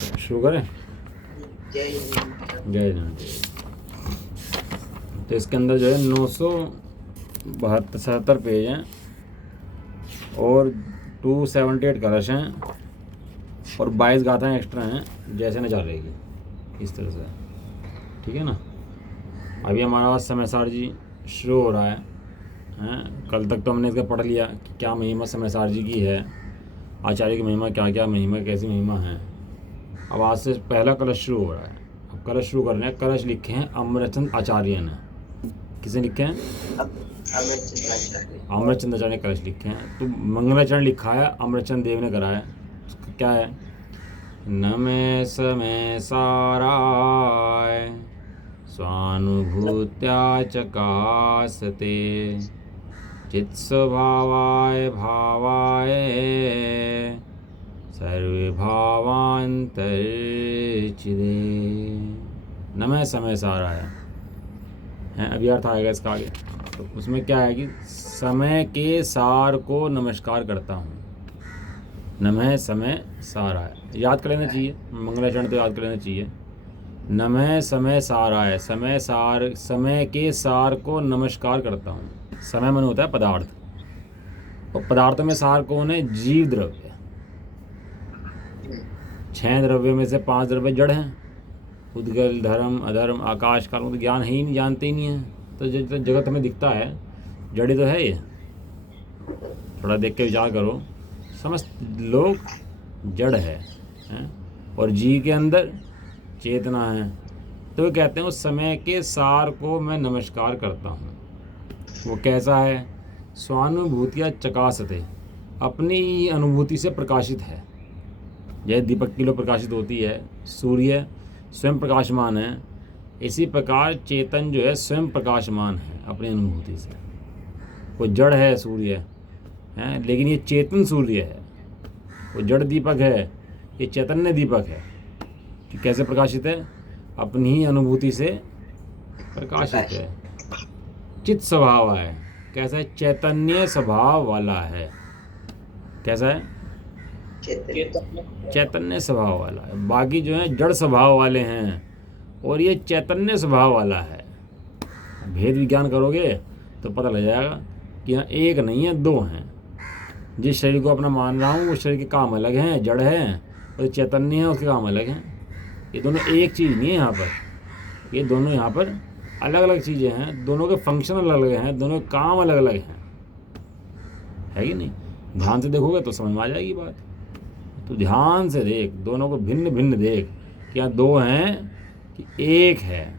शुरू करें। जय हिंद। जय हिंद। तो इसके अंदर जो है 972 पेज हैं और 278 कलश हैं और 22 गाथाएँ एक्स्ट्रा हैं, जैसे न चल रहेगी इस तरह से, ठीक है ना। अभी हमारा समय सार जी शुरू हो रहा है। कल तक तो हमने इसका पढ़ लिया कि क्या महिमा समय सार जी की है, आचार्य की महिमा क्या क्या महिमा, कैसी महिमा है। अब आज से पहला कलश शुरू हो रहा है। अब कलश शुरू करने हैं। कलश लिखे हैं अमरचंद आचार्य ने। किसने लिखे हैं? अमरचंद आचार्य ने कलश लिखे हैं। तो मंगलाचरण लिखा है अमरचंद देव ने करा है। उसका क्या है? नमे समय साराय स्वानुभूत्या चकासते चित्स्वभावाय भावाय सर्वे भावांतर्चिदे। नमः समय सारा है अभी अर्थ आएगा इसका आगे। तो उसमें क्या है कि समय के सार को नमस्कार करता हूँ। नमः समय सारा है, याद कर लेना चाहिए, मंगलाचरण तो याद कर लेना चाहिए। नमः समय सारा है, समय सार, समय के सार को नमस्कार करता हूँ। समय मन होता है पदार्थ, और पदार्थों में सार कौन है? जीव द्रव्य। 6 द्रव्यों में से 5 द्रव्य जड़ हैं। उद्गल, धर्म, अधर्म, आकाश काल, तो ज्ञान है ही नहीं, जानते ही नहीं है। तो जो जगत में दिखता है जड़ी तो है ये। थोड़ा देख के विचार करो, समस्त लोग जड़ है, और जीव के अंदर चेतना है। तो वो कहते हैं उस समय के सार को मैं नमस्कार करता हूँ। वो कैसा है? स्वानुभूतिया चकासते, अपनी अनुभूति से प्रकाशित है। जैसे दीपक की लो प्रकाशित होती है, सूर्य स्वयं प्रकाशमान है, इसी प्रकार चेतन जो है स्वयं प्रकाशमान है अपनी अनुभूति से। वो जड़ है सूर्य है, लेकिन ये चेतन सूर्य है। वो जड़ दीपक है, ये चैतन्य दीपक है। कि कैसे प्रकाशित है? अपनी ही अनुभूति से प्रकाशित है। चित्त स्वभाव है। कैसा है? चैतन्य स्वभाव वाला है। कैसा है? चैतन्य स्वभाव वाला है। बाकी जो है जड़ स्वभाव वाले हैं, और ये चैतन्य स्वभाव वाला है। भेद विज्ञान करोगे तो पता लग जाएगा कि यहाँ एक नहीं है, दो हैं। जिस शरीर को अपना मान रहा हूँ, उस शरीर के काम अलग हैं, जड़ है, और चैतन्य है, उसके काम अलग हैं। ये दोनों एक चीज़ नहीं है यहाँ पर। ये दोनों यहाँ पर अलग अलग चीज़ें हैं। दोनों के फंक्शन अलग अलग हैं, दोनों के काम अलग अलग हैं, है कि नहीं? ध्यान से देखोगे तो समझ में आ जाएगी बात। तो ध्यान से देख, दोनों को भिन्न भिन्न देख। क्या दो हैं कि एक है?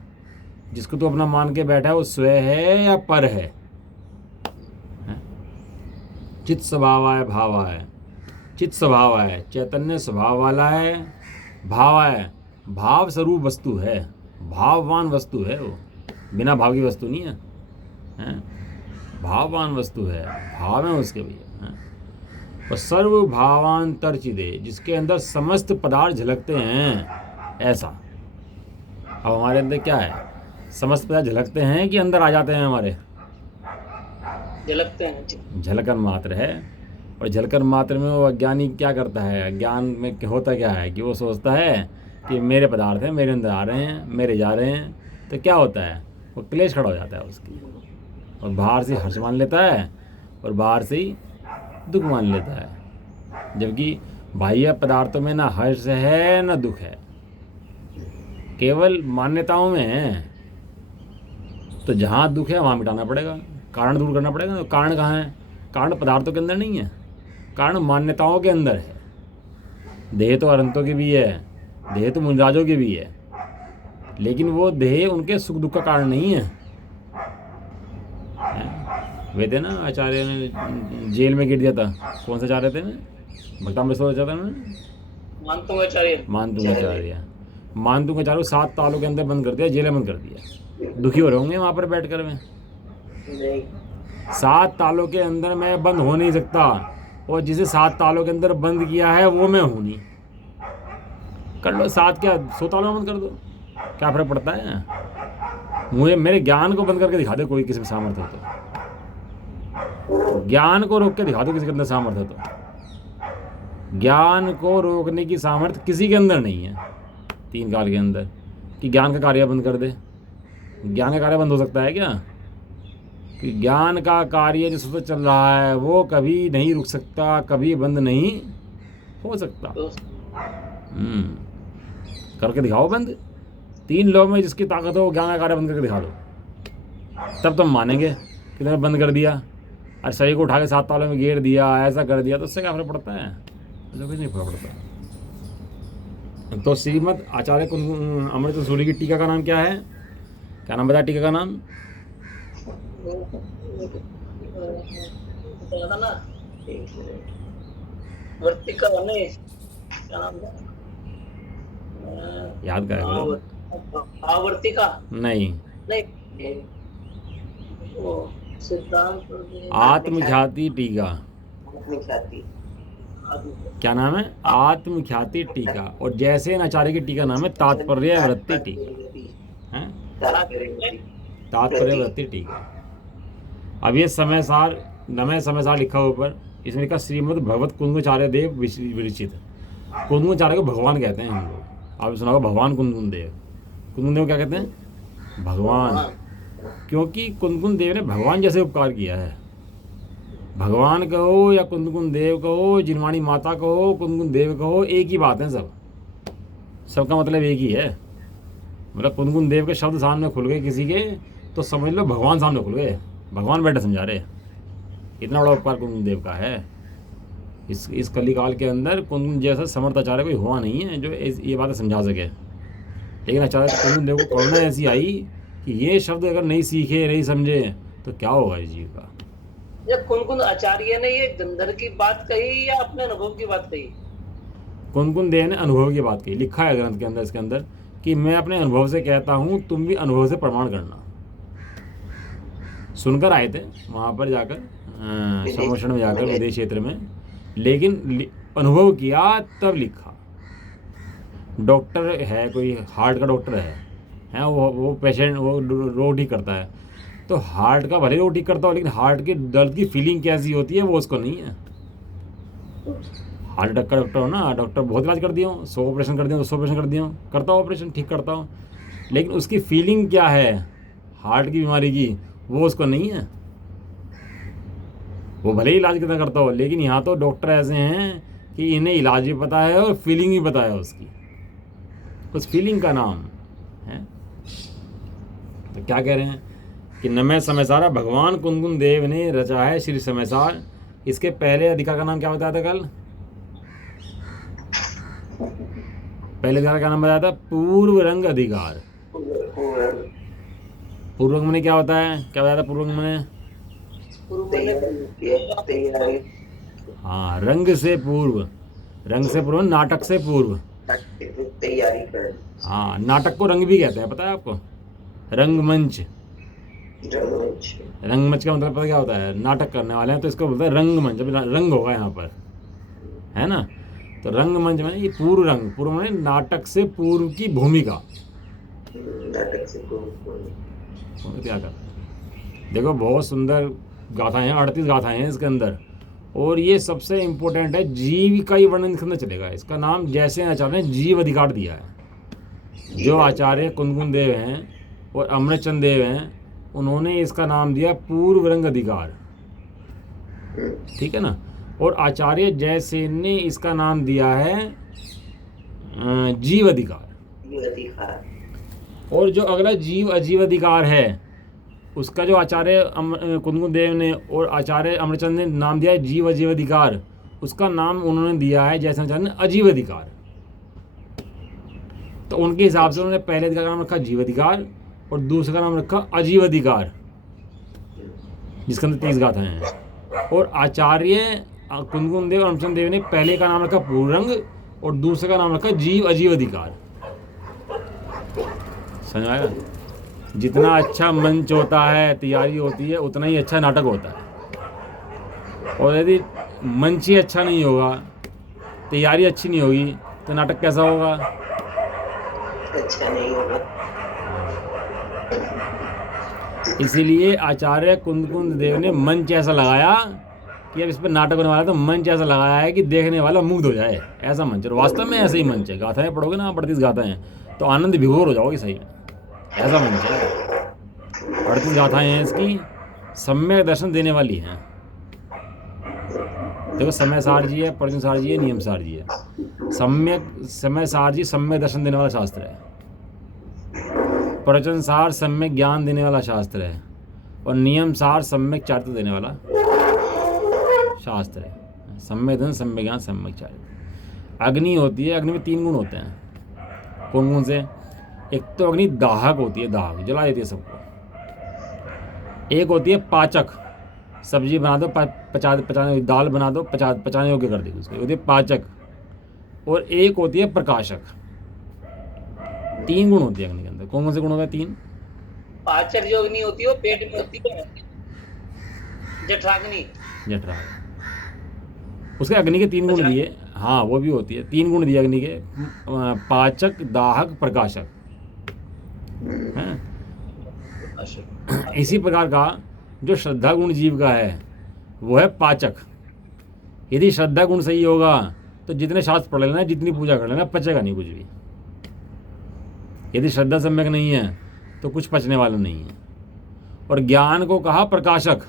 जिसको तू अपना मान के बैठा है वो स्वयं है या पर है? चित्त स्वभाव है, भाव है। चित्त स्वभाव है, चैतन्य स्वभाव वाला है। भाव है, भाव स्वरूप वस्तु है, भाववान वस्तु है। वो बिना भाव की वस्तु नहीं है, भाववान वस्तु है, भाव है उसके भैया। और सर्व भावांतर्चिदे, जिसके अंदर समस्त पदार्थ झलकते हैं, ऐसा। अब हमारे अंदर क्या है? समस्त पदार्थ झलकते हैं कि अंदर आ जाते हैं हमारे? झलकते हैं। झलकन मात्र है। और झलकन मात्र में वो अज्ञानी क्या करता है? अज्ञान में होता क्या है कि वो सोचता है कि मेरे पदार्थ हैं, मेरे अंदर आ रहे हैं, मेरे जा रहे हैं। तो क्या होता है? वो क्लेश खड़ा हो जाता है उसकी, और बाहर से हर्ष मान लेता है और बाहर से ही दुख मान लेता है। जबकि बाह्य पदार्थों में ना हर्ष है ना दुख है, केवल मान्यताओं में है। तो जहाँ दुख है वहाँ मिटाना पड़ेगा, कारण दूर करना पड़ेगा। तो कारण कहाँ है? कारण पदार्थों के अंदर नहीं है, कारण मान्यताओं के अंदर है। देह तो अरंतों की भी है, देह तो मुंजराजों की भी है, लेकिन वो देह उनके सुख दुख का कारण नहीं है। वे थे ना आचार्य ने जेल में गिर दिया था, कौन सा आचार्य थे? भक्ताम्बरेश्वर आचार्य ने, मानतुंगाचार्य। मानतुंगाचार्य को 7 तालों के अंदर बंद कर दिया, जेल में बंद कर दिया। दुखी हो रहे होंगे वहाँ पर बैठ कर में। 7 तालों के अंदर मैं बंद हो नहीं सकता, और जिसे 7 तालों के अंदर बंद किया है वो मैं हूँ नहीं। कर लो 7 क्या 100 तालों में बंद कर दो, क्या फर्क पड़ता है? मुझे मेरे ज्ञान को बंद करके दिखा दे कोई, किसी में सामर्थ्य हो तो। ज्ञान को रोक के दिखा दो किसी के अंदर सामर्थ्य हो तो। ज्ञान को रोकने की सामर्थ्य किसी के अंदर नहीं है 3 काल के अंदर कि ज्ञान का कार्य बंद कर दे। ज्ञान का कार्य बंद हो सकता है क्या? कि ज्ञान का कार्य जो सतत चल रहा है वो कभी नहीं रुक सकता, कभी बंद नहीं हो सकता। करके दिखाओ बंद। 3 लोग में जिसकी ताकत हो ज्ञान का कार्य बंद करके दिखा दो, तब तुम मानेंगे कि तुमने बंद कर दिया और शरीर को उठा के 7 तालों में घेर दिया, ऐसा कर दिया, तो उससे क्या फर्क पड़ता है? तो कुछ नहीं फर्क पड़ता। तो श्रीमद् आचार्य अमृत सूरी की टीका का नाम क्या है? क्या नाम बताया टीका का नाम? वर्तिका नहीं, क्या नाम था? याद करेगा? आवर्तिका नहीं, वो सिद्धांत आत्मख्याति टीका। आत्मख्याति। क्या नाम है? आत्मख्याति टीका। और जैसे आचार्य की टीका नाम है तात्पर्य वृत्ति टीका। हैं? तात्पर्य वृत्ति टीका। अब ये समयसार नमय समयसार लिखा ऊपर, इसमें लिखा श्रीमद् भगवत कुंदचार्य देव विरचित। कुंदचार्य को भगवान कहते हैं हम लोग। आप सुना होगा भगवान कुंदकुंद देव। कुंदकुंद देव क्या कहते हैं? भगवान। क्योंकि कुंदकुंद देव ने भगवान जैसे उपकार किया है। भगवान कहो या कुंदकुंद देव कहो, जिनवाणी माता कहो, कुंदकुंद देव कहो, एक ही बात है। सबका मतलब एक ही है। मतलब कुंदकुंद देव के शब्द सामने खुल गए किसी के, तो समझ लो भगवान सामने खुल गए। भगवान बैठे समझा रहे। इतना बड़ा उपकार कुंदकुंद देव का है। इस कलिकाल के अंदर कुंदकुंद जैसा समर्थ आचार्य कोई हुआ नहीं है जो ये बातें समझा सके। लेकिन आचार्य कुंदकुंद देव को करुणा ऐसी आई कि ये शब्द अगर नहीं सीखे, नहीं समझे, तो क्या होगा इस जीव का। ये कुंदकुंद आचार्य ने ये गंधर्व की बात कही या अपने अनुभव की बात कही? कुंदकुंद देव ने अनुभव की बात कही। लिखा है ग्रंथ के अंदर, इसके अंदर, कि मैं अपने अनुभव से कहता हूँ, तुम भी अनुभव से प्रमाण करना। सुनकर आए थे वहाँ पर जाकर, समोषण में जाकर, विदेश क्षेत्र में, लेकिन अनुभव किया तब लिखा। डॉक्टर है, कोई हार्ट का डॉक्टर है वो पेशेंट वो रोग ठीक करता है, तो हार्ट का भले रोग ठीक करता हो, लेकिन हार्ट के दर्द की फीलिंग कैसी होती है वो उसको नहीं है। हार्ट का डॉक्टर हो ना, डॉक्टर बहुत इलाज कर दिया हो, 100 ऑपरेशन कर दिया, 200 ऑपरेशन कर दिया हो, करता हो ऑपरेशन, ठीक करता हो, लेकिन उसकी फीलिंग क्या है हार्ट की बीमारी की, वो उसको नहीं है। वो भले ही इलाज कितना करता हो, लेकिन यहाँ तो डॉक्टर ऐसे हैं कि इन्हें इलाज भी पता है और फीलिंग भी पता है उसकी, उस फीलिंग का नाम है। तो क्या कह रहे हैं कि नमय समयसारा भगवान कुंदकुंद देव ने रचा है श्री समयसार। इसके पहले अधिकार का नाम क्या बताया था कल? पहले अधिकार का नाम बताया था पूर्व रंग अधिकार। पूर्व रंग में क्या होता है? क्या बताया था पूर्व रंग में? हाँ, रंग से पूर्व। रंग से पूर्व, नाटक से पूर्व तैयारी कर। हाँ, नाटक को रंग भी कहते हैं, पता है आपको? रंगमंच। रंगमंच का मतलब पता क्या होता है? नाटक करने वाले हैं तो इसको बोलते हैं रंगमंच। अभी रंग होगा यहाँ पर, है ना? तो रंगमंच में ये पूर्व रंग, पूर्व में नाटक से पूर्व की भूमिका। नाटक से पूर्व क्या कर, देखो बहुत सुंदर गाथाएं हैं, 38 गाथाएं हैं इसके अंदर, और ये सबसे इम्पोर्टेंट है। जीव का ही वर्णन इसके अंदर चलेगा। इसका नाम जैसे आचार्य ने जीव अधिकार दिया है। जो आचार्य कुंदकुंद देव हैं और अमृतचंद देव हैं, उन्होंने इसका नाम दिया पूर्व रंग अधिकार, ठीक है ना? और आचार्य जयसेन ने इसका नाम दिया है जीव अधिकार। और जो अगला जीव अजीव अधिकार है, उसका जो आचार्य कुंदकुंद देव ने और आचार्य अमृतचंद ने नाम दिया है जीव अजीव अधिकार, उसका नाम उन्होंने दिया है जैसे आचार्य ने अजीव अधिकार। तो उनके हिसाब से उन्होंने पहले अधिकार का नाम रखा जीव अधिकार और दूसरे का नाम रखा अजीव अधिकार, जिसके अंदर 30 गाथाएं हैं। और आचार्य कुंदकुंद देव और अमृतचंद देव ने पहले का नाम रखा पूर्व रंग और दूसरे का नाम रखा जीव अजीव अधिकार। समझ आया? जितना अच्छा मंच होता है, तैयारी होती है, उतना ही अच्छा नाटक होता है। और यदि मंच ही अच्छा नहीं होगा, तैयारी अच्छी नहीं होगी, तो नाटक कैसा होगा? अच्छा नहीं होगा। इसीलिए आचार्य कुंदकुंद देव ने मंच ऐसा लगाया कि अब इस पर नाटक होने वाला है, तो मंच ऐसा लगाया है कि देखने वाला मुग्ध हो जाए, ऐसा मंच। और वास्तव में ऐसे ही मंच है। गाथाएं पढ़ोगे ना, 38 गाथाएं, तो आनंद विभोर हो जाओगे सही में, ऐसा मंच है। 38 गाथाएं हैं इसकी, सम्यक दर्शन देने वाली हैं। देखो, समय सार जी है, प्रवचन सार जी है, नियम सार जी है। समय सार जी सम्यक दर्शन देने वाला शास्त्र है। प्रवचन सार सम्यक ज्ञान देने वाला शास्त्र है। और नियम सार सम्यक चारित्र देने वाला शास्त्र है। सम्यक धन, सम्यक ज्ञान, सम्यक चारित्र। अग्नि होती है, अग्नि में 3 गुण होते हैं। कौन कौन से? एक तो अग्नि दाहक होती है, दाहक जला देती है सबको। एक होती है पाचक, सब्जी बना दो पचाने, दाल बना दो पचाने योग्य कर देगी, उसको होती है पाचक। और एक होती है प्रकाशक। 3 गुण होती है अग्नि के अंदर। कौन कौन से गुण होते हैं? 3। पाचक जो अग्नि होती है वो पेट में होती है, जठराग्नि। उसके अग्नि के 3 गुण दिए। हाँ, वो भी होती है। 3 गुण दिए अग्नि के, पाचक, दाहक, प्रकाशक। इसी प्रकार का जो श्रद्धा गुण जीव का है वो है पाचक। यदि श्रद्धा गुण सही होगा तो जितने शास्त्र पढ़ लेना, जितनी पूजा कर लेना, पचेगा नहीं कुछ भी। यदि श्रद्धा सम्यक नहीं है तो कुछ पचने वाला नहीं है। और ज्ञान को कहा प्रकाशक।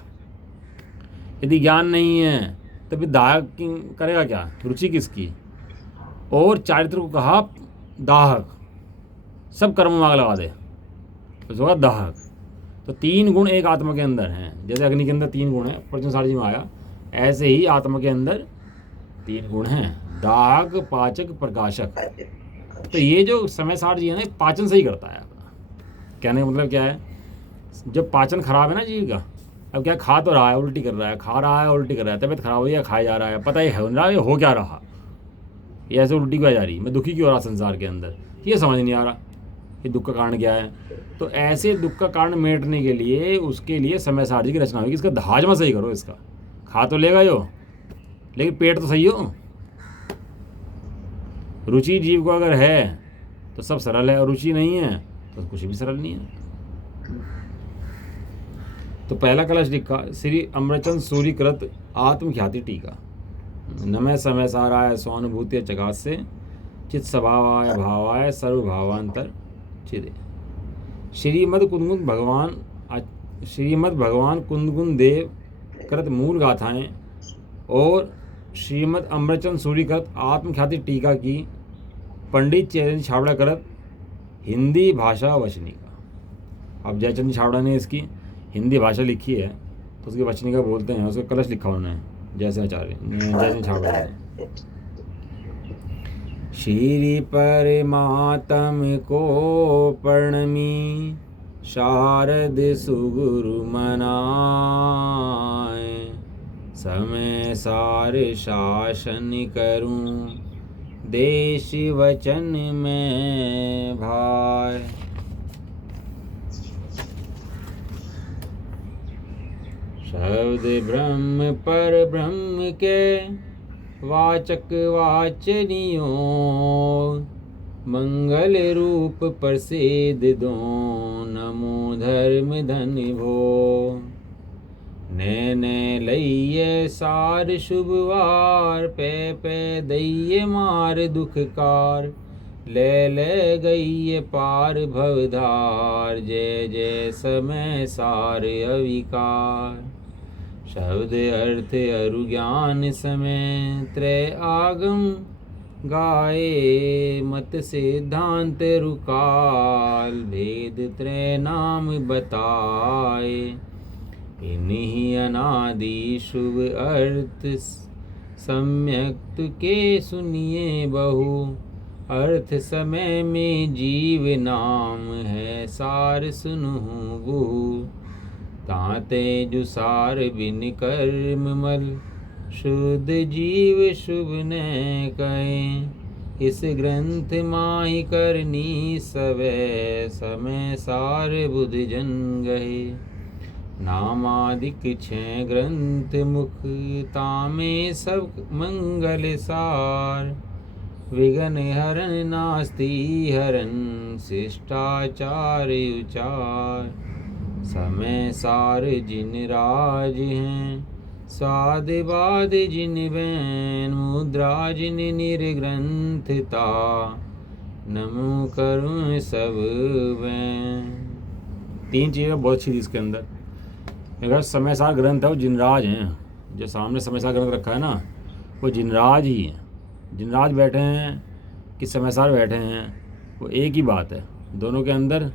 यदि ज्ञान नहीं है तो फिर दाहक करेगा क्या? रुचि किसकी? और चारित्र को कहा दाहक, सब कर्म में आग लगा दे, तो होगा दाहक। तो 3 गुण एक आत्मा के अंदर हैं। जैसे अग्नि के अंदर 3 गुण हैं, प्रवचन सार जी में आया, ऐसे ही आत्मा के अंदर 3 गुण हैं, दाहक, पाचक, प्रकाशक। तो ये जो समय सार जी है ना, पाचन सही करता है। कहने का मतलब क्या है? जब पाचन खराब है ना जीव का, अब क्या खा तो रहा है, उल्टी कर रहा है, खा रहा है, उल्टी कर रहा है, तबीयत खराब हो रही है, खाया जा रहा है, पता ही है हो क्या रहा, ये ऐसे उल्टी क्यों जा रही, मैं दुखी क्यों हो रहा संसार के अंदर, ये समझ नहीं आ रहा ये दुख का कारण क्या है। तो ऐसे दुख का कारण मेटने के लिए, उसके लिए समय सार जी की रचना होगी। इसका हाजमा सही करो। इसका खा तो लेगा यो, लेकिन पेट तो सही हो। रुचि जीव को अगर है तो सब सरल है, और रुचि नहीं है तो कुछ भी सरल नहीं है। तो पहला कलश लिखा, श्री अमरचंद सूर्यकृत आत्मख्याति टीका। नमः समय साराय स्वानुभूति चकासे, चित स्वभावाय भावाय सर्वभावांतर चिदे। श्रीमद् भगवान कुंदकुंद देव कृत मूल गाथाएं और श्रीमद् अमरचंद सूर्यकृत आत्मख्याति टीका की पंडित जयचंद छाबड़ा कृत हिंदी भाषा वचनिका। अब जयचंद छाबड़ा ने इसकी हिंदी भाषा लिखी है तो उसकी वचनिका बोलते हैं, उसका कलश लिखा उन्होंने जैसे आचार्य जयचंद छाबड़ा ने। श्री परमात्म को प्रणमी, शारद सुगुरु मनाए, समय सार शासन करूं, देश वचन में भाय। शब्द ब्रह्म पर ब्रह्म के, वाचक वाचनियों, मंगल रूप प्रसिद्ध दो, नमो धर्म धन भो। नैने लइये सार शुभवार, पे दइये मार दुखकार, ले गइये पार भवधार, जय जय समय सार अविकार। शब्द अर्थ अरु ज्ञान समय, त्रय आगम गाए, मत सिद्धांत रुकाल, भेद त्रय नाम बताए, इन्हीं अनादि शुभ अर्थ, सम्यक के सुनिए बहु, अर्थ समय में जीव नाम है, सार सुनहु बहु। ताते जुसार बिन कर्म मल, शुद्ध जीव शुभ न कहें, इस ग्रंथ माही करनी सवै, समय सार बुध जन गहे। नामादिक 6 ग्रंथ मुख, तामे सब मंगल सार, विघन हरन नास्ति हरन, शिष्टाचार उचार। समय सार जिन राज हैं, साध बाद जिन बैन मुद्रा जिन निर्ग्रंथता नमो करुण सब बैन। 3 चीज़ें बहुत अच्छी थी इसके अंदर। अगर समयसार ग्रंथ है वो जिनराज हैं, जो सामने समयसार ग्रंथ रखा है ना वो जिनराज ही है। जिनराज बैठे हैं कि समयसार बैठे हैं वो एक ही बात है, दोनों के अंदर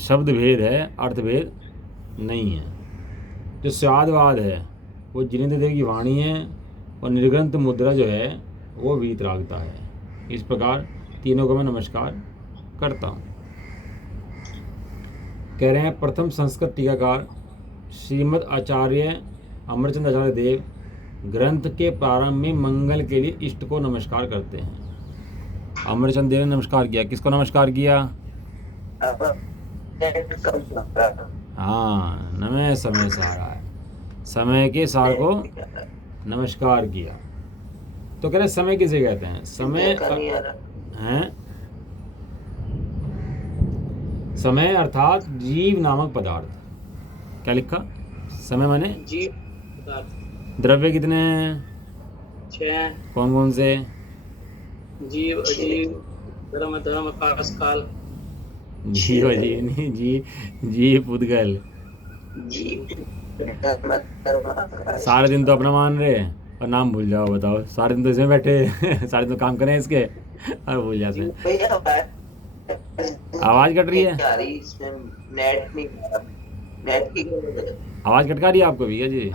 शब्द भेद है, अर्थ भेद नहीं है। जो स्वादवाद है वो जिनेंद्र देव की वाणी है और निर्ग्रंथ मुद्रा जो है वो वीतरागता है। इस प्रकार तीनों को मैं नमस्कार करता हूँ। कह रहे हैं प्रथम संस्कृत टीकाकार श्रीमद् आचार्य अमरचंद आचार्य देव ग्रंथ के प्रारंभ में मंगल के लिए इष्ट को नमस्कार करते हैं। अमरचंद देव ने नमस्कार किया, किसको नमस्कार किया? हाँ, नमे समय सारा है, समय के सार को नमस्कार किया। तो कह रहे समय किसे कहते हैं? समय हैं समय अर्थात जीव नामक पदार्थ। क्या लिखा? समय माने जीव पदार्थ। द्रव्य कितने हैं? 6। कौन कौन से? जीव, अजीव, धर्म, अधर्म, आकाश, काल। जीव अजीव नहीं, जीव पुद्गल। सारे दिन तो अपना मान रहे और नाम भूल जाओ। बताओ, सारे दिन तो इसमें बैठे सारे दिन तो काम करें इसके और भूल जाते हैं। आवाज कट रही है, आवाज कटका रही है आपको भी? जी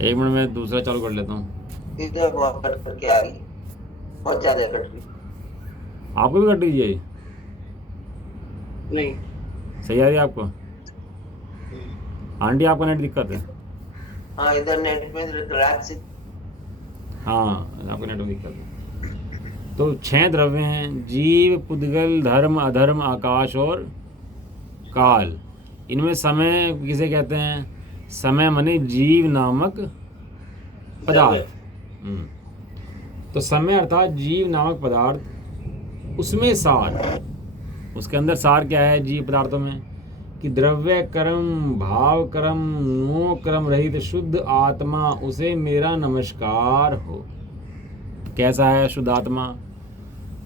1 मिनट में दूसरा चालू कर लेता हूँ। बहुत ज्यादा कट रही। आपको भी कट रही है? नहीं, सही आ रही है आपको? आंटी आपको नेट दिक्कत है? हाँ, इधर नेट में रिलैक्स। हाँ, आपको नेट में दिक्कत है। तो 6 द्रव्य हैं, जीव, पुद्गल, धर्म, अधर्म, आकाश और काल। इनमें समय किसे कहते हैं? समय माने जीव नामक पदार्थ। तो समय अर्थात जीव नामक पदार्थ, उसमें सार, उसके अंदर सार क्या है जीव पदार्थों में? कि द्रव्य कर्म भाव कर्म नो कर्म रहित शुद्ध आत्मा, उसे मेरा नमस्कार हो। कैसा है शुद्ध आत्मा?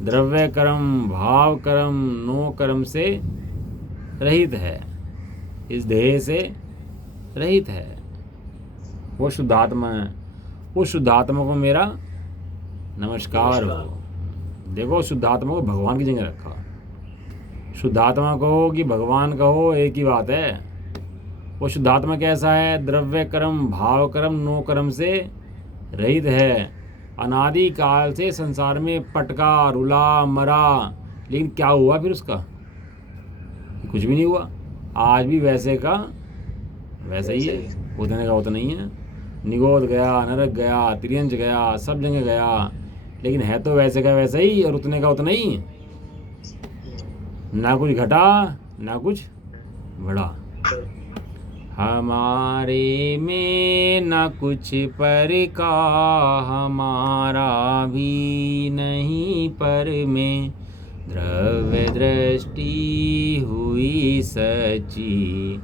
द्रव्य कर्म भाव कर्म नो कर्म से रहित है, इस देह से रहित है, वो शुद्ध आत्मा है। वो शुद्ध आत्मा को मेरा नमस्कार हो। देखो, शुद्ध आत्मा को भगवान की जगह रखा। शुद्ध आत्मा कहो कि भगवान कहो एक ही बात है। वो शुद्ध आत्मा कैसा है? द्रव्य कर्म भाव कर्म नो कर्म से रहित है, अनादि काल से संसार में पटका रुला मरा, लेकिन क्या हुआ फिर उसका? कुछ भी नहीं हुआ। आज भी वैसे का वैसा ही है, उतने का उतना ही है। निगोद गया, नरक गया, त्रियंज गया, सब जगह गया, लेकिन है तो वैसे का वैसा ही और उतने का उतना ही। ना कुछ घटा ना कुछ बढ़ा। हमारे में न कुछ पर का, हमारा भी नहीं पर में, द्रव्य दृष्टि हुई सच्ची,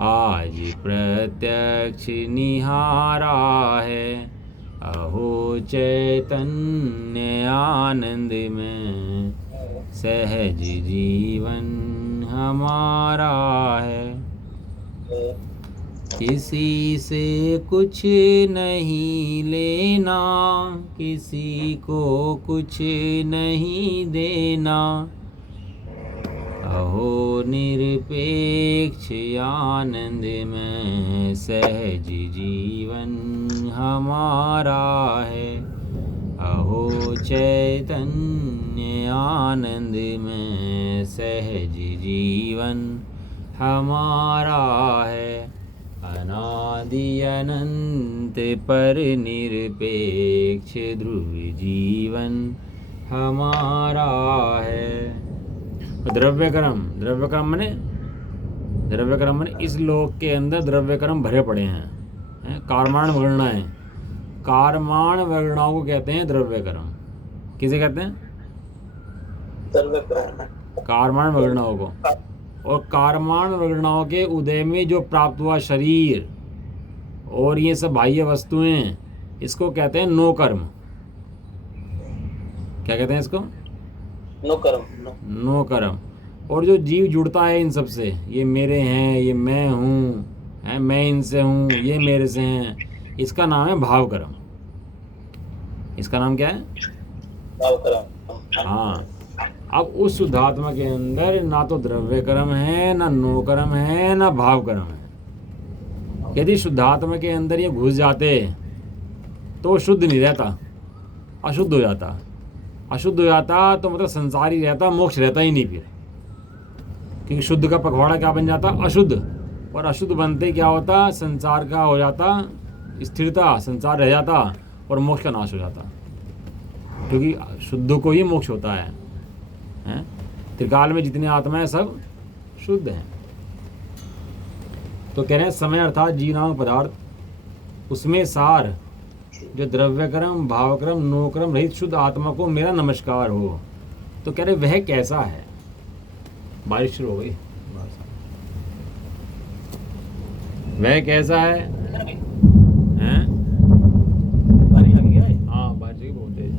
आज प्रत्यक्ष निहारा है। अहो चैतन्य आनंद में, सहज जीवन हमारा है। किसी से कुछ नहीं लेना, किसी को कुछ नहीं देना, अहो निरपेक्ष आनंद में, सहज जीवन हमारा है। अहो चैतन्य आनंद में, सहज जीवन हमारा है। अनादि अनंत पर निरपेक्ष ध्रुव जीवन हमारा है। द्रव्य कर्म मने इस लोक के अंदर द्रव्य कर्म भरे पड़े हैं। कार्माण वर्णाएं, कार्माण वर्णाओं को कहते हैं द्रव्य कर्म। किसे कहते हैं? कार्माण वर्णाओं को। और कारमान वर्गणाओं के उदय में जो प्राप्त हुआ शरीर और ये सब बाह्य वस्तुएं, इसको कहते हैं नो कर्म। क्या कहते हैं इसको? नो कर्म। नो कर्म। और जो जीव जुड़ता है इन सब से, ये मेरे हैं, ये मैं हूँ, मैं इनसे हूँ, ये मेरे से हैं, इसका नाम है भाव कर्म। इसका नाम क्या है? भाव कर्म। हाँ। अब उस शुद्धात्मा के अंदर ना तो द्रव्य कर्म है, ना नो कर्म है, ना भाव कर्म है। यदि शुद्धात्मा के अंदर ये घुस जाते तो शुद्ध नहीं रहता, अशुद्ध हो जाता। अशुद्ध हो जाता तो मतलब संसार ही रहता, मोक्ष रहता ही नहीं फिर। क्योंकि शुद्ध का पखवाड़ा क्या बन जाता? अशुद्ध। और अशुद्ध बनते क्या होता? संसार का हो जाता स्थिरता, संसार रह जाता और मोक्ष का नाश हो जाता। क्योंकि शुद्ध को ही मोक्ष होता है, हैं? त्रिकाल में जितनी आत्माएं सब शुद्ध हैं। तो कह रहे हैं समय अर्थात जीव नामक पदार्थ, उसमें सार जो द्रव्य कर्म, भाव कर्म, नो कर्म रहित शुद्ध आत्मा को मेरा नमस्कार हो। तो कह रहे वह कैसा है? बारिश शुरू हो गई। वह कैसा है? हैं? बारिश आ गई है। हाँ, बारिश बहुत तेज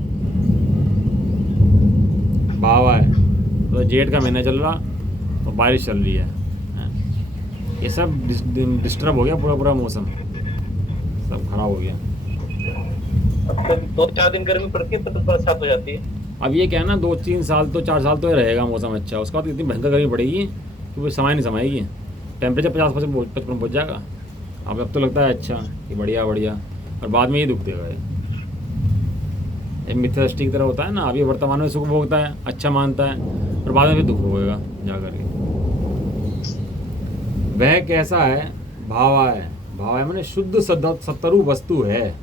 भावा है। तो जेठ का महीना चल रहा और बारिश चल रही है, हैं? ये सब डिस्टर्ब हो गया, पूरा पूरा मौसम सब खराब हो गया। अब तक 2-4 दिन गर्मी पड़ती है, फिर तो बरसात हो जाती है। अब ये क्या है ना, 2-3 साल तो 4 साल तो ये रहेगा मौसम अच्छा। उसके बाद इतनी भयंकर गर्मी पड़ेगी कि वो समय नहीं समाएगी। टेम्परेचर 50-55 पहुँच जाएगा। अब तो लगता है अच्छा कि बढ़िया बढ़िया, और बाद में ये दुख देगा। ये मिथ्या दृष्टि की तरह होता है ना। अभी वर्तमान में सुख भोगता है, अच्छा मानता है, और बाद में भी दुख भोगेगा जा करके। वह कैसा है? भावा है। भाव है मैंने शुद्ध सत्तरु वस्तु है।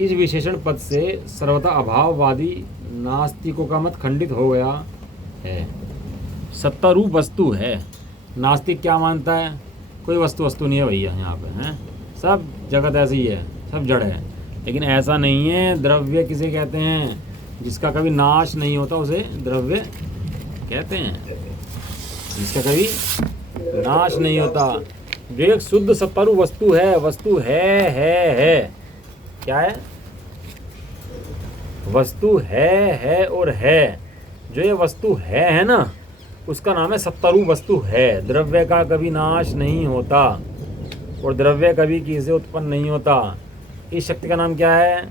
इस विशेषण पद से सर्वथा अभाववादी नास्तिकों का मत खंडित हो गया है। सत्तारूप वस्तु है। नास्तिक क्या मानता है? कोई वस्तु नहीं है भैया यहाँ पे, हैं? सब जगत ऐसी ही है, सब जड़ है। लेकिन ऐसा नहीं है। द्रव्य किसे कहते हैं? जिसका कभी नाश नहीं होता उसे द्रव्य कहते हैं। जिसका कभी नाश नहीं होता, जो एक शुद्ध सत्तारूप वस्तु है। वस्तु है। क्या है? वस्तु है और है। जो ये वस्तु है ना, उसका नाम है सत्तारूप वस्तु है। द्रव्य का कभी नाश नहीं होता और द्रव्य कभी किसी से उत्पन्न नहीं होता। इस शक्ति का नाम क्या है?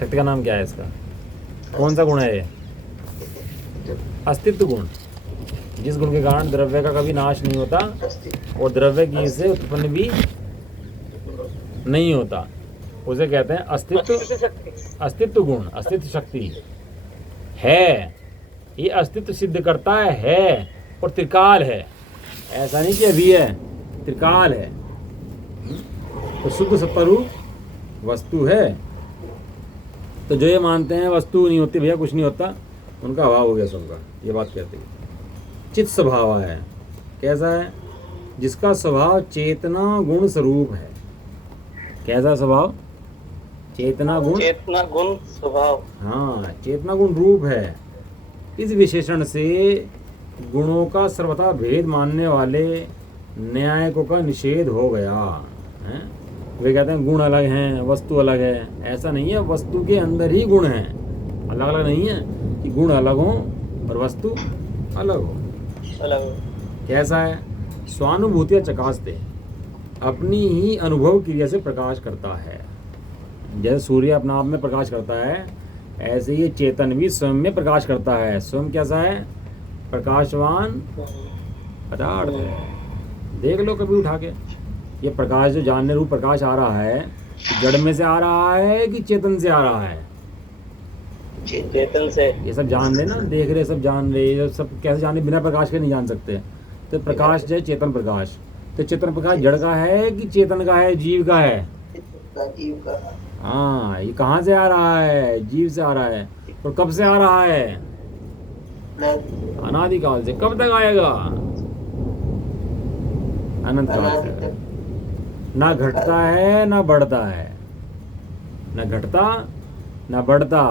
शक्ति का नाम क्या है इसका? कौन सा गुण है ये? अस्तित्व गुण। जिस गुण के कारण द्रव्य का कभी नाश नहीं होता और द्रव्य किसी से उत्पन्न भी नहीं होता, उसे कहते हैं अस्तित्व गुण, अस्तित्व शक्ति है। ये अस्तित्व सिद्ध करता है और त्रिकाल है। ऐसा नहीं कि अभी है, त्रिकाल है। तो शुद्ध सत्तारूप वस्तु है। तो जो ये मानते हैं वस्तु नहीं होती भैया, कुछ नहीं होता, उनका अभाव हो गया सबका। ये बात कहते हैं। चित्त स्वभाव है। कैसा है? जिसका स्वभाव चेतना गुण स्वरूप है। कैसा स्वभाव? चेतना गुण स्वभाव। हाँ, चेतना गुण रूप है। इस विशेषण से गुणों का सर्वथा भेद मानने वाले न्यायिकों का निषेध हो गया है। वे कहते हैं गुण अलग हैं, वस्तु अलग है। ऐसा नहीं है, वस्तु के अंदर ही गुण हैं, अलग अलग नहीं है कि गुण अलग हो और वस्तु अलग हो। कैसा है? स्वानुभूतियाँ चकासते, अपनी ही अनुभव क्रिया से प्रकाश करता है। जैसे सूर्य अपना आप में प्रकाश करता है, ऐसे ये चेतन भी स्वयं में प्रकाश करता है। स्वयं कैसा है? प्रकाशवान पदार्थ है। देख लो कभी उठा के, ये प्रकाश जो जानने रूप प्रकाश आ रहा है, जड़ में से आ रहा है कि चेतन से आ रहा है? चेतन से। ये सब जान रहे ना, देख रहे, सब जान रहे। ये सब कैसे जाने? बिना प्रकाश के नहीं जान सकते। तो प्रकाश जो है चेतन प्रकाश, तो चेतन प्रकाश जड़ का है कि चेतन का है, जीव का है? जीव का। हाँ, ये कहाँ से आ रहा है? जीव से आ रहा है। और कब से आ रहा है? अनादिकाल से। कब तक आएगा? अनंत काल से। ना घटता है ना बढ़ता है, ना घटता ना बढ़ता,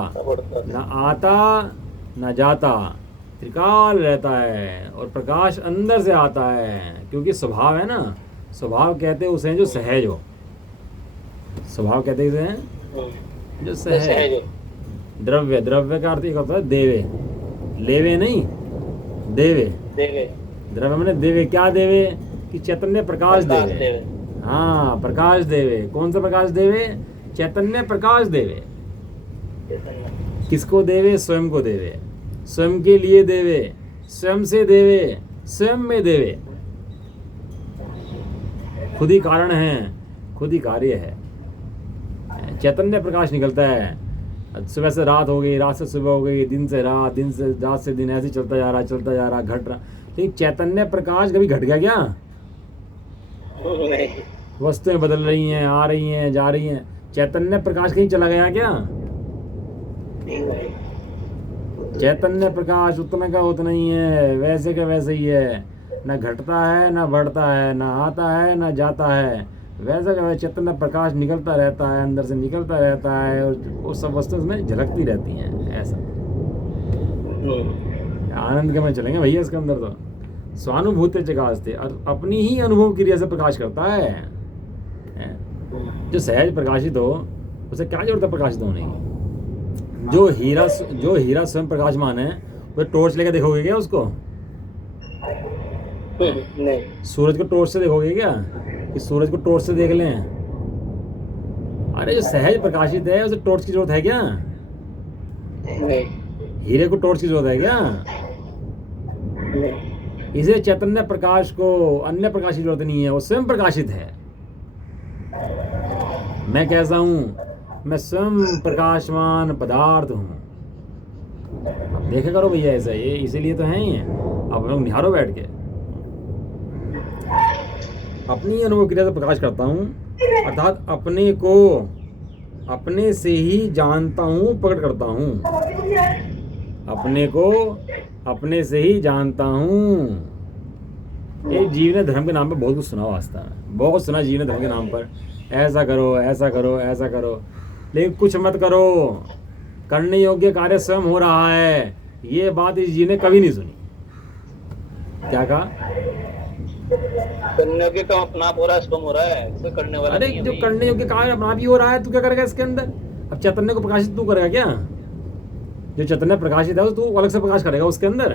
ना आता ना जाता। त्रिकाल रहता है और प्रकाश अंदर से आता है, क्योंकि स्वभाव है ना, स्वभाव कहते हैं उसे जो सहज हो, स्वभाव कहते हैं उसे जो सहज हो। द्रव्य, द्रव्य का अर्थ एक होता है देवे, लेवे नहीं, देवे, द्रव्य मैंने देवे, क्या देवे कि चैतन्य प्रकाश देवे। हाँ, प्रकाश देवे। कौन सा प्रकाश देवे? चैतन्य प्रकाश देवे। किसको देवे? स्वयं को देवे, स्वयं के लिए देवे, स्वयं से देवे, स्वयं में देवे। खुद ही कारण है, खुद ही कार्य है। चैतन्य प्रकाश निकलता है। सुबह से रात हो गई, रात से सुबह हो गई, दिन से रात, दिन से रात से दिन, ऐसे चलता जा रहा, चलता जा रहा, घट रहा। लेकिन चैतन्य प्रकाश कभी घट गया क्या? वस्तुएं बदल रही हैं, आ रही हैं, जा रही हैं। चैतन्य प्रकाश कहीं चला गया क्या? चैतन्य प्रकाश उतना का उतना ही है, वैसे का वैसे ही है, ना घटता है ना बढ़ता है, ना आता है ना जाता है, वैसा का वैसा चैतन्य प्रकाश निकलता रहता है, अंदर से निकलता रहता है, और वो सब वस्तु उसमें झलकती रहती हैं। ऐसा आनंद के में चलेंगे भैया। इसके अंदर तो स्वानुभूति चकास्ते, अपनी ही अनुभव क्रिया से प्रकाश करता है। जो सहज प्रकाशित हो उसे क्या जरूरत है प्रकाशित होने की? जो हीरा स्वयं प्रकाशमान है, वो टॉर्च लेकर देखोगे क्या उसको? नहीं। सूरज को टॉर्च से देखोगे क्या कि सूरज को टॉर्च से देख लें? अरे जो सहज प्रकाशित है उसे टॉर्च की जरूरत है क्या? नहीं। हीरे को टॉर्च की जरूरत है क्या? इसे चैतन्य प्रकाश को अन्य प्रकाश की जरूरत नहीं है, वो स्वयं प्रकाशित है। मैं कैसा हूँ? मैं स्वयं प्रकाशमान पदार्थ हूँ। अब देखे करो भैया, ऐसा ये इसीलिए तो है ही। अब लोग निहारो बैठ के, अपनी अनुभव क्रिया से प्रकाश करता हूँ, अर्थात अपने को अपने से ही जानता हूँ, प्रकट करता हूँ। अपने को अपने से ही जानता हूँ। एक जीव ने धर्म के नाम पर बहुत कुछ सुना, वास्ता में बहुत सुना जीव ने धर्म के नाम पर, ऐसा करो, ऐसा करो, ऐसा करो, लेकिन कुछ मत करो, करने योग्य कार्य स्वयं हो रहा है। ये बात इस जीव ने कभी नहीं सुनी। क्या कहा? करने योग्य काम अपना आप हो रहा है, स्वयं हो रहा है, कोई करने वाला अरे नहीं है जो भाई। करने योग्य कार्य अपना भी हो रहा है, तू क्या करेगा इसके अंदर? अब चैतन्य को प्रकाशित तू करेगा क्या? जो चैतन्य प्रकाशित है तू अलग से प्रकाश करेगा उसके अंदर?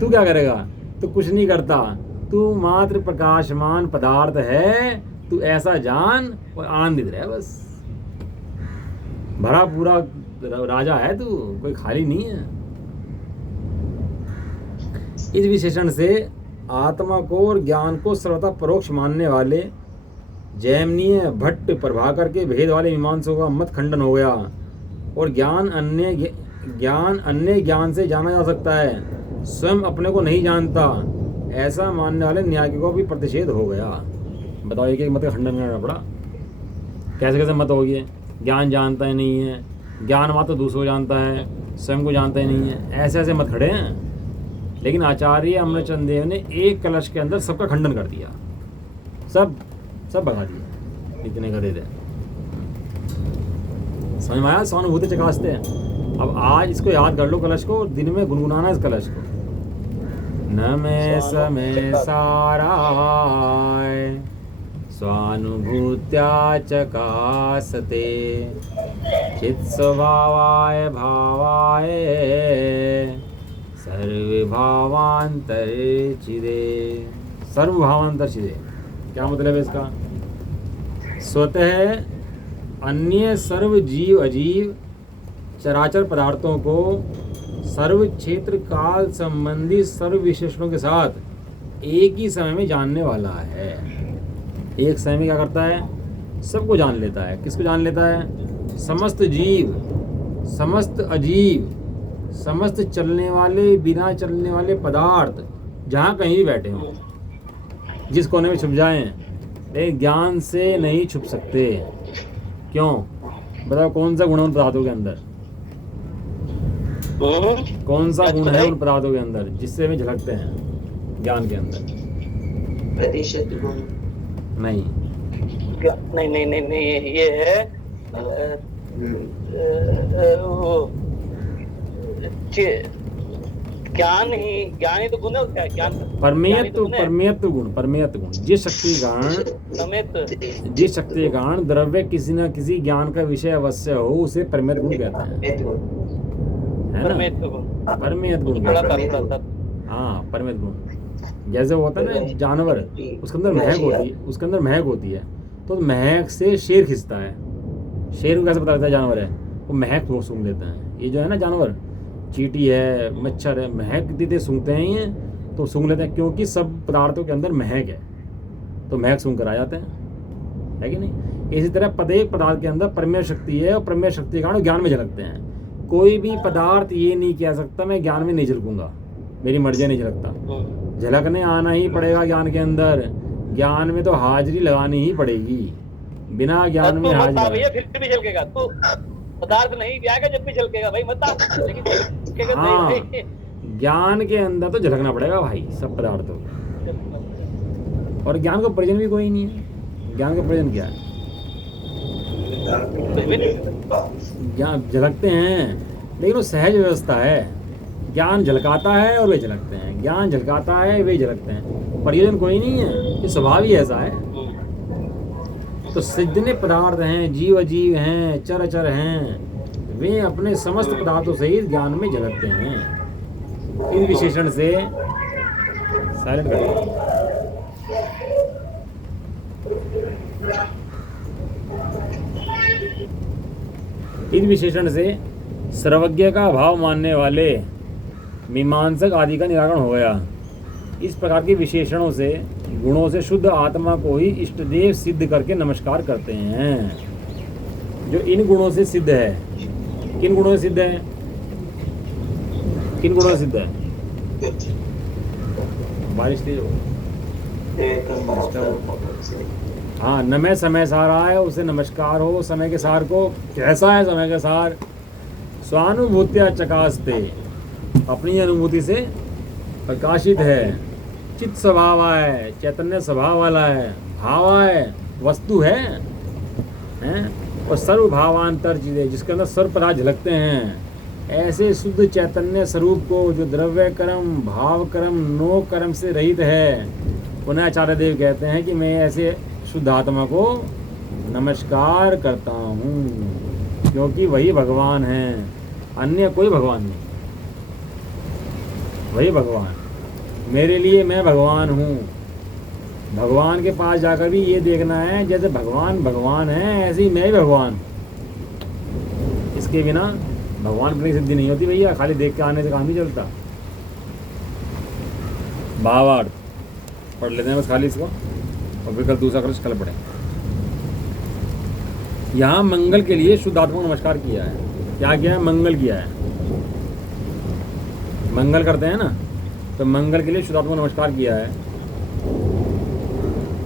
तू क्या करेगा? तू कुछ नहीं करता, तू मात्र प्रकाशमान पदार्थ है। तू ऐसा जान और आनंदित रहे, बस। भरा पूरा राजा है तू, कोई खाली नहीं है। इस विशेषण से आत्मा को और ज्ञान को सर्वथा परोक्ष मानने वाले जैमिनीय, भट्ट, प्रभाकर के भेद वाले मीमांसकों का मत खंडन हो गया, और ज्ञान अन्य ज्ञान से जाना जा सकता है, स्वयं अपने को नहीं जानता, ऐसा मानने वाले न्यायिकों भी प्रतिषेध हो गया। बताओ, एक एक मत का खंडन करना पड़ा। कैसे कैसे मत हो गए? ज्ञान जानता ही नहीं है, ज्ञान मात्र दूसरों को जानता है, स्वयं को जानता ही नहीं है, ऐसे ऐसे मत खड़े हैं। लेकिन आचार्य अमरचंद देव ने एक कलश के अंदर सबका खंडन कर दिया, सब भगा दिया, इतने गधे थे। समझ में आया? स्वानुभूति चकास्ते हैं। अब आज इसको याद कर लो, कलश को, दिन में गुनगुनाना इस कलश को। न मैं समय साराय स्वानुभूत्या चकासते, चित् स्वभावाय भावाय सर्वभावांतर चिदे। सर्वभावांतर चिदे क्या मतलब है इसका? स्वतः अन्य सर्व जीव अजीव चराचर पदार्थों को सर्व क्षेत्र काल संबंधी सर्व विशेषणों के साथ एक ही समय में जानने वाला है। एक समय में क्या करता है? सबको जान लेता है। किसको जान लेता है? समस्त जीव, समस्त अजीव, समस्त चलने वाले, बिना चलने वाले पदार्थ, जहाँ कहीं भी बैठे हों, जिस कोने में छुप जाएं, लेकिन ज्ञान से नहीं छुप सकते। क्यों? बताओ, कौन सा गुण है उन पदार्थों के अंदर? कौन सा गुण है उन पदार्थों के अंदर जिससे हमें झलकते हैं ज्ञान के अंदर? प्रतिशत गुण नहीं, नहीं, ये है ज्ञान ही तो गुण है, क्या ज्ञान ज्ञान ही परमेयत्व तो गुण है। परमेयत्व गुण जिस शक्ति का समेत जिस शक्ति के कारण द्रव्य किसी न किसी ज्ञान का विषय अवश्य हो उसे परमेयत्व गुण कहते हैं, परमेत गुण। है ना? परमेत गुण परमेयत्व गुण थोड़ा कहते हैं। था। हाँ, परमेयत्व गुण। जैसे वो होता है ना जानवर, उसके अंदर महक होती है, उसके अंदर महक होती है, तो महक से शेर खिंचता है। शेर को कैसे पता लगता है जानवर है? वो महक वो सूंघ लेते हैं। ये जो है ना जानवर, चींटी है, मच्छर है, महक देते सूंघते हैं ये, तो सूंघ लेते हैं, क्योंकि सब पदार्थों के अंदर महक है, तो महक सूंघ कर आ जाते हैं, है कि नहीं? इसी तरह प्रत्येक पदार्थ के अंदर परमेय शक्ति है, और परमेय शक्ति के कारण ज्ञान में झलकते हैं। कोई भी पदार्थ ये नहीं कह सकता मैं ज्ञान में नहीं झलकूंगा, मेरी मर्जी नहीं झलकता। झलकने आना ही पड़ेगा ज्ञान के अंदर। ज्ञान में तो हाजिरी लगानी ही पड़ेगी, बिना ज्ञान में हाजिरी भैया फिर भी झलकेगा तो पदार्थ नहीं भी आएगा, जब भी झलकेगा भाई मत लेकिन झलकेगा हाँ, भाई। ज्ञान के अंदर तो झलकना पड़ेगा भाई सब पदार्थों को। और ज्ञान का प्रयोजन भी कोई नहीं है। ज्ञान का प्रयोजन क्या है? ज्ञान झलकते हैं, लेकिन वो सहज व्यवस्था है। ज्ञान झलकाता है और वे झलकते हैं, ज्ञान झलकाता है वे झलकते हैं, प्रयोजन कोई नहीं है, ये स्वभाव ही ऐसा है। तो जितने पदार्थ हैं, जीव अजीव हैं, चर अचर हैं, वे अपने समस्त पदार्थों से ही ज्ञान में झलकते हैं। इन विशेषण से साइलेंट कर दो। इन विशेषण से सर्वज्ञ का भाव मानने वाले मीमांसक आदि का निराकरण हो गया। इस प्रकार के विशेषणों से गुणों से शुद्ध आत्मा को ही इष्टदेव सिद्ध करके नमस्कार करते हैं। जो इन गुणों से सिद्ध है, किन गुणों से सिद्ध है? किन गुणों से सिद्ध है? बारिश तेज हो। हाँ, नमः समय सार है, उसे नमस्कार हो समय के सार को। कैसा है समय का सार? स्वानुभूत्या चकास्ते, अपनी अनुभूति से प्रकाशित है, चित्त स्वभाव है, चैतन्य स्वभाव वाला है, भाव है, वस्तु है, हैं? और सर्व भावांतर चीज़ें जिसके अंदर सर्व पदार्थ झलकते हैं। ऐसे शुद्ध चैतन्य स्वरूप को जो द्रव्य कर्म, भाव कर्म, नो कर्म से रहित है, उन्हें आचार्य देव कहते हैं कि मैं ऐसे शुद्ध आत्मा को नमस्कार करता हूँ, क्योंकि वही भगवान है, अन्य कोई भगवान नहीं। वही भगवान, मेरे लिए मैं भगवान हूँ। भगवान के पास जाकर भी ये देखना है जैसे भगवान भगवान है, ऐसे ही मैं भी भगवान। इसके बिना भगवान की सिद्धि नहीं होती भैया, खाली देख के आने से काम नहीं चलता। भावार्थ पढ़ लेते हैं बस खाली इसको, और फिर कल दूसरा कल कल पढ़ें। यहाँ मंगल के लिए शुद्ध आत्मा को नमस्कार किया है। क्या किया है? मंगल किया है। मंगल करते हैं ना, तो मंगल के लिए शुद्ध आत्मा को नमस्कार किया है।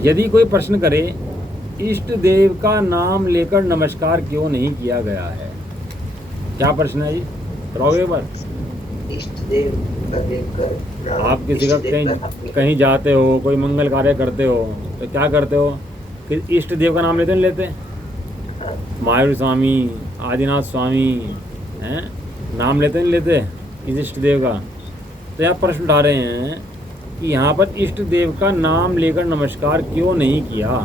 यदि कोई प्रश्न करे इष्ट देव का नाम लेकर नमस्कार क्यों नहीं किया गया है, क्या प्रश्न है जी? बताओगे एक बार। इष्ट देव का देखकर आप किसी का कहीं जाते हो, कोई मंगल कार्य करते हो, तो क्या करते हो कि इष्ट देव का नाम लेते नहीं लेते? महावीर स्वामी, आदिनाथ स्वामी हैं, नाम लेते नहीं लेते इस इष्ट देव का? तो यहाँ प्रश्न उठा रहे हैं कि यहाँ पर इष्ट देव का नाम लेकर नमस्कार क्यों नहीं किया।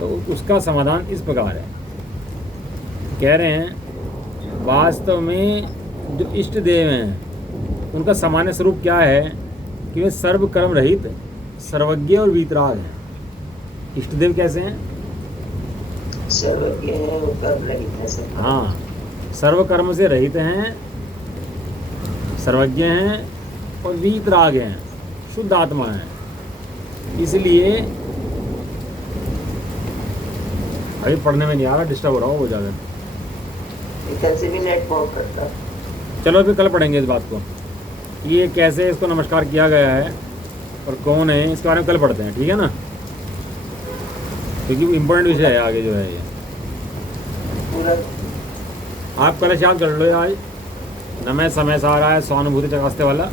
तो उसका समाधान इस प्रकार है, कह रहे हैं वास्तव में जो इष्ट देव हैं उनका सामान्य स्वरूप क्या है कि वे सर्व कर्म रहित, सर्वज्ञ और वीतराग हैं। इष्ट देव कैसे हैं? सर्वज्ञ है, वो कर्म रहित है सब। हाँ, सर्व कर्म से रहित हैं, सर्वज्ञ हैं और वीतराग हैं, शुद्ध आत्मा है। इसलिए अभी पढ़ने में नहीं आ रहा, डिस्टर्ब हो रहा हो ज़्यादा। कल से भी नेट बॉम्ब करता। चलो फिर कल पढ़ेंगे इस बात को, ये कैसे इसको नमस्कार किया गया है और कौन है, इसके बारे में कल पढ़ते हैं, ठीक है ना? क्योंकि इम्पोर्टेंट विषय है आगे जो है ये। पूरा आप कलश याद कर लो आज, नमः समय से आ रहा है, स्वानुभूति चकास्ते वाला,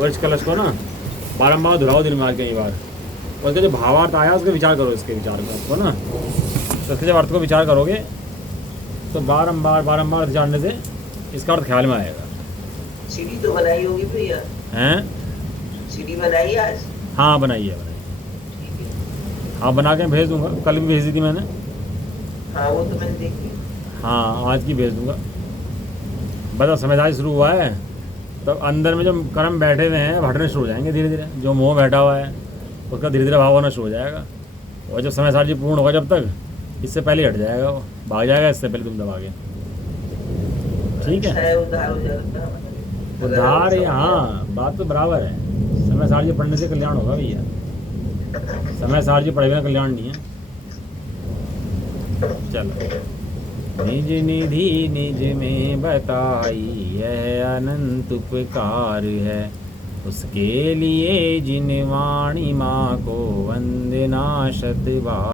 और इस कलश को ना बारम्बार दोहराओ दिन में आज कई बार, और इसका जो भावार्थ आया उसका विचार करो, इसके विचार को ना, तो इसके जब अर्थ को विचार करोगे तो बारम्बार बारम्बार जानने से इसका अर्थ ख्याल में आएगा। सीढ़ी तो बनाई होगी भैया, हैं? सीढ़ी बनाई आज। हाँ बनाइए बनाइए। ठीक है। हाँ बना के भेज दूंगा, कल भी भेज दी थी मैंने। हाँ वो तो मैंने देखी। हाँ आज की भेज दूंगा। बस समझदारी शुरू हुआ है तो अंदर में जो कर्म बैठे हुए हैं हटने शुरू हो जाएंगे धीरे धीरे। जो मोह बैठा हुआ है उसका धीरे धीरे भाव होना शुरू हो जाएगा। और जब समय सारजी पूर्ण होगा जब तक, इससे पहले हट जाएगा, वो भाग जाएगा इससे पहले तुम दबा के। ठीक अच्छा है, उद्धार हो जाएगा। उधार है। हाँ बात तो बराबर है। समय सारजी पढ़ने से कल्याण होगा भैया, समय सारजी पढ़े बिना कल्याण नहीं है। चलो। निज निधि निज में बताई यह अनंत उपकार है, उसके लिए जिन वाणी माँ को वंदना शत बार।